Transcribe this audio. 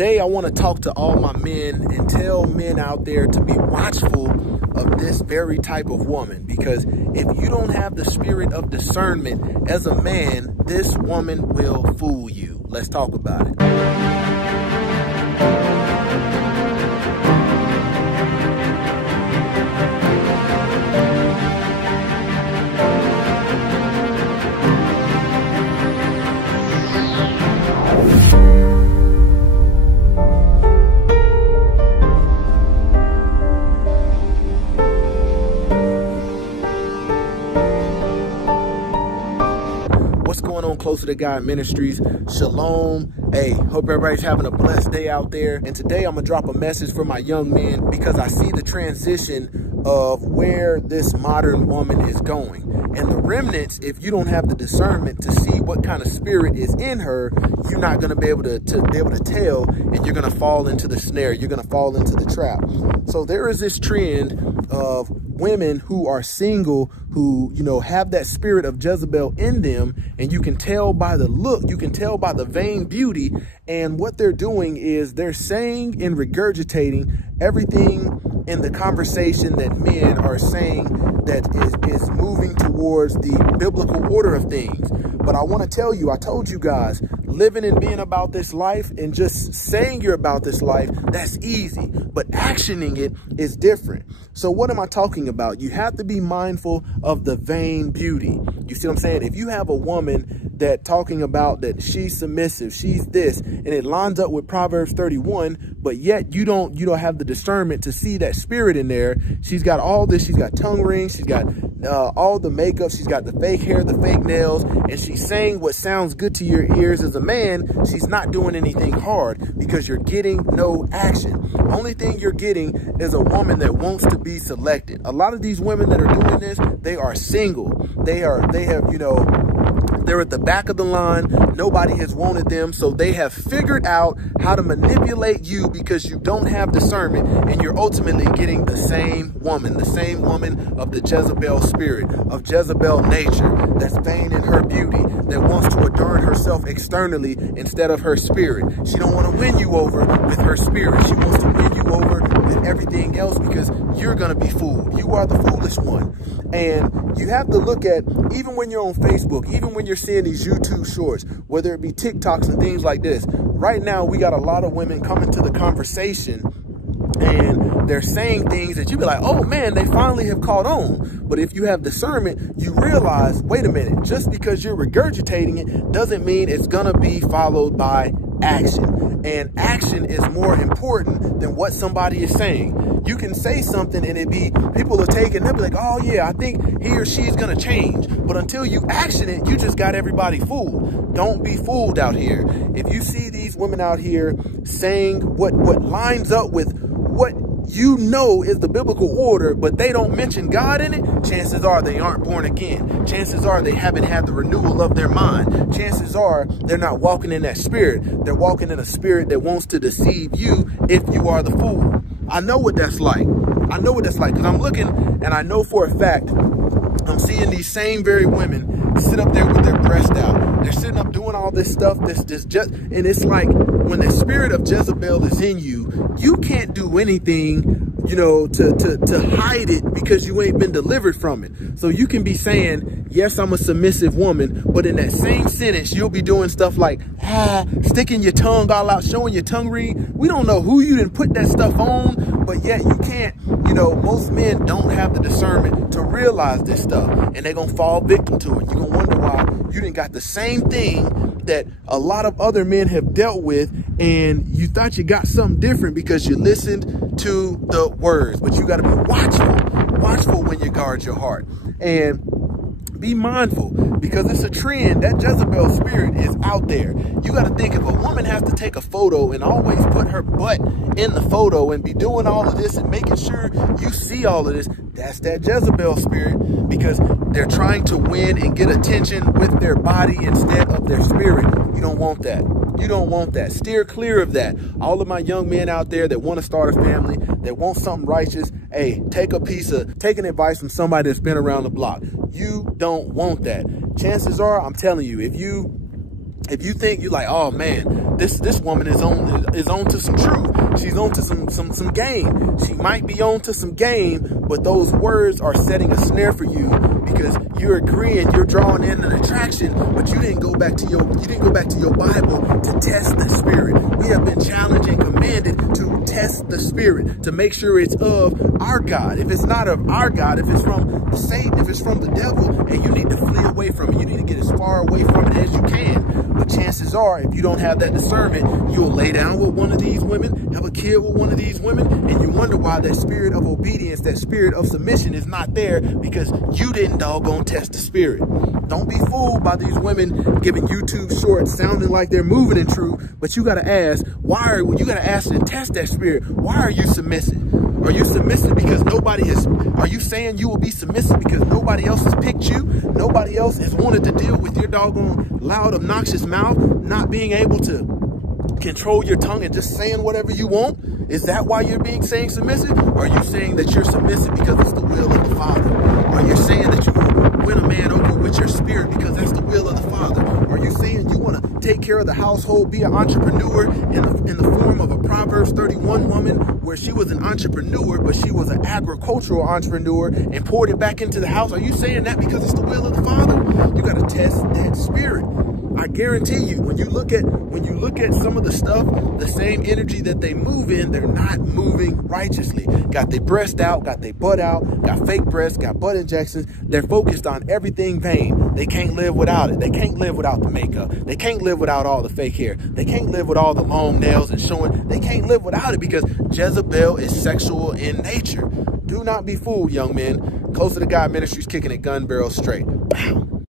today I want to talk to all my men and tell men out there to be watchful of this very type of woman, because if you don't have the spirit of discernment as a man, this woman will fool you. Let's talk about it. What's going on, Closer to God Ministries? Shalom. Hey, hope everybody's having a blessed day out there. And today I'm gonna drop a message for my young men, because I see the transition of where this modern woman is going. And the remnants, if you don't have the discernment to see what kind of spirit is in her, you're not gonna be able to tell, and you're gonna fall into the snare. You're gonna fall into the trap. So there is this trend of women who are single, who, you know, have that spirit of Jezebel in them, and you can tell by the look, you can tell by the vain beauty. And what they're doing is they're saying and regurgitating everything in the conversation that men are saying that is moving towards the biblical order of things. But I want to tell you, I told you guys, living and being about this life and just saying you're about this life, that's easy. But actioning it is different. So what am I talking about? You have to be mindful of the vain beauty. You see what I'm saying? If you have a woman that talking about that she's submissive, she's this, and it lines up with Proverbs 31, but yet you don't have the discernment to see that spirit in there. She's got all this. She's got tongue rings. She's got all the makeup. She's got the fake hair, the fake nails, and she's saying what sounds good to your ears. As a man, she's not doing anything hard, because you're getting no action. Only thing you're getting is a woman that wants to be selected. A lot of these women that are doing this, they are single. They have, you know, they're at the back of the line. Nobody has wanted them. So they have figured out how to manipulate you because you don't have discernment, and you're ultimately getting the same woman of the Jezebel spirit, of Jezebel nature, that's vain in her beauty, that wants to adorn herself externally instead of her spirit. She don't want to win you over with her spirit. She wants to win you over with everything else, because you're going to be fooled. You are the foolish one. And you have to look at, even when you're on Facebook, even when you're seeing these YouTube shorts, whether it be TikToks and things like this, right now we got a lot of women coming to the conversation, and they're saying things that you be like, oh man, they finally have caught on. But if you have discernment, you realize, wait a minute, just because you're regurgitating it doesn't mean it's gonna be followed by action. And action is more important than what somebody is saying. You can say something and people will take it and they'll be like, oh yeah, I think he or she is gonna change. But until you action it, you just got everybody fooled. Don't be fooled out here. If you see these women out here saying what lines up with what you know is the biblical order, but they don't mention God in it, chances are they aren't born again. Chances are they haven't had the renewal of their mind. Chances are they're not walking in that spirit. They're walking in a spirit that wants to deceive you if you are the fool. I know what that's like. I know what that's like, because I'm looking and I know for a fact I'm seeing these same very women sit up there with their breast out. They're sitting up doing all this stuff, and it's like, when the spirit of Jezebel is in you, you can't do anything, you know, to hide it, because you ain't been delivered from it. So you can be saying, yes, I'm a submissive woman, but in that same sentence, you'll be doing stuff like, sticking your tongue all out, showing your tongue ring. We don't know who you didn't put that stuff on, but yet you can't, you know, most men don't have the discernment to realize this stuff, and they're going to fall victim to it. You're going to wonder why you didn't got the same thing that a lot of other men have dealt with, and you thought you got something different because you listened to the words. But you got to be watchful when you guard your heart, and be mindful, because it's a trend. That Jezebel spirit is out there. You got to think, if a woman has to take a photo and always put her butt in the photo and be doing all of this and making sure you see all of this, that's that Jezebel spirit, because they're trying to win and get attention with their body instead of their spirit. You don't want that. You don't want that. Steer clear of that. All of my young men out there that want to start a family, that want something righteous, hey, take an advice from somebody that's been around the block. You don't want that. Chances are, I'm telling you, if you If you think you're like, oh man, this woman is on to some truth. She's on to some game. She might be on to some game, but those words are setting a snare for you because you're agreeing, you're drawing in an attraction, but you didn't go back to your Bible to test the spirit. We have been challenged and commanded to test the spirit to make sure it's of our God. If it's not of our God, if it's from Satan, if it's from the devil, and you need to flee away from it, you need to get as far away from it as you can. But chances are, if you don't have that discernment, you'll lay down with one of these women, have a kid with one of these women, and you wonder why that spirit of obedience, that spirit of submission is not there because you didn't doggone test the spirit. Don't be fooled by these women giving YouTube shorts sounding like they're moving in truth, but you got to ask, you got to ask and test that spirit. Why are you submissive? Are you submissive because are you saying you will be submissive because nobody else has picked you? Nobody else has wanted to deal with your doggone loud, obnoxious mouth, not being able to control your tongue and just saying whatever you want? Is that why you're saying submissive? Or are you saying that you're submissive because it's the will of the Father? Are you saying that you will win a man over with your spirit because that's the will of the Father? Are you saying you want to take care of the household, be an entrepreneur in the form of a Proverbs 31 woman where she was an entrepreneur, but she was an agricultural entrepreneur and poured it back into the house? Are you saying that because it's the will of the Father? You got to test that spirit. I guarantee you, when you look at some of the stuff, the same energy that they move in, they're not moving righteously. Got their breast out, got their butt out, got fake breasts, got butt injections. They're focused on everything vain. They can't live without it. They can't live without the makeup. They can't live without all the fake hair. They can't live with all the long nails and showing. They can't live without it because Jezebel is sexual in nature. Do not be fooled, young men. Closer to God Ministries, kicking it gun barrel straight. Bow.